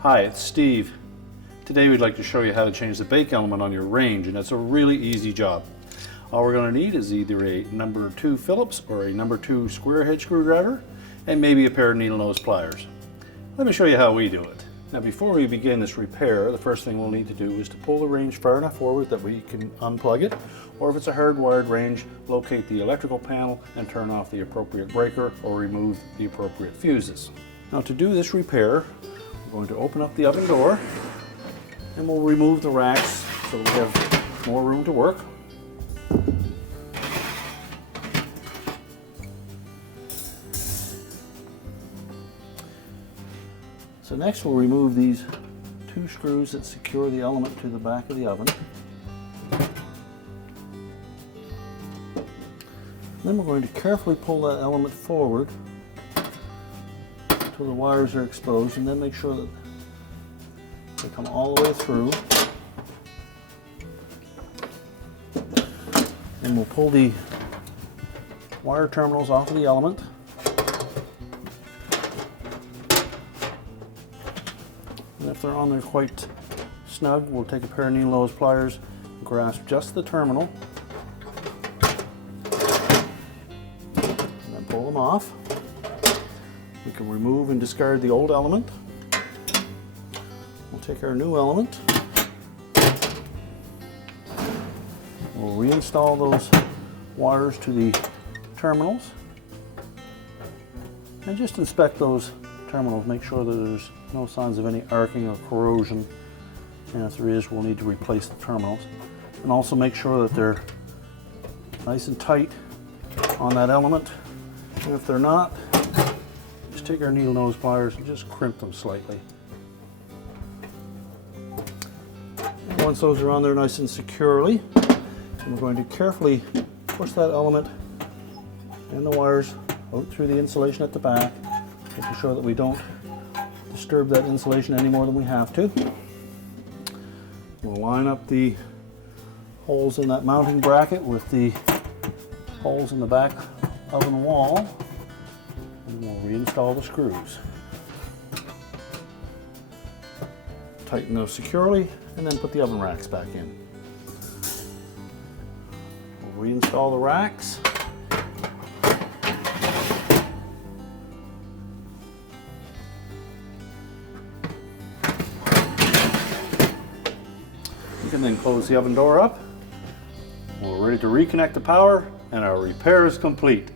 Hi, it's Steve. Today we'd like to show you how to change the bake element on your range, and it's a really easy job. All we're going to need is either a number 2 Phillips or a number 2 square head screwdriver and maybe a pair of needle nose pliers. Let me show you how we do it. Now before we begin this repair, the first thing we'll need to do is to pull the range far enough forward that we can unplug it, or if it's a hardwired range, locate the electrical panel and turn off the appropriate breaker or remove the appropriate fuses. Now to do this repair, we're going to open up the oven door and we'll remove the racks so we have more room to work. So next we'll remove these 2 screws that secure the element to the back of the oven. Then we're going to carefully pull that element forward until the wires are exposed, and then make sure that they come all the way through. And we'll pull the wire terminals off of the element. And if they're on there quite snug, we'll take a pair of needle nose pliers and grasp just the terminal and then pull them off. We can remove and discard the old element. We'll take our new element. We'll reinstall those wires to the terminals. And just inspect those terminals. Make sure that there's no signs of any arcing or corrosion. And if there is, we'll need to replace the terminals. And also make sure that they're nice and tight on that element. And if they're not, just take our needle nose pliers and just crimp them slightly. And once those are on there nice and securely, we're going to carefully push that element and the wires out through the insulation at the back, making sure that we don't disturb that insulation any more than we have to. We'll line up the holes in that mounting bracket with the holes in the back oven wall, and we'll reinstall the screws. Tighten those securely and then put the oven racks back in. We'll reinstall the racks. You can then close the oven door up. We're ready to reconnect the power, and our repair is complete.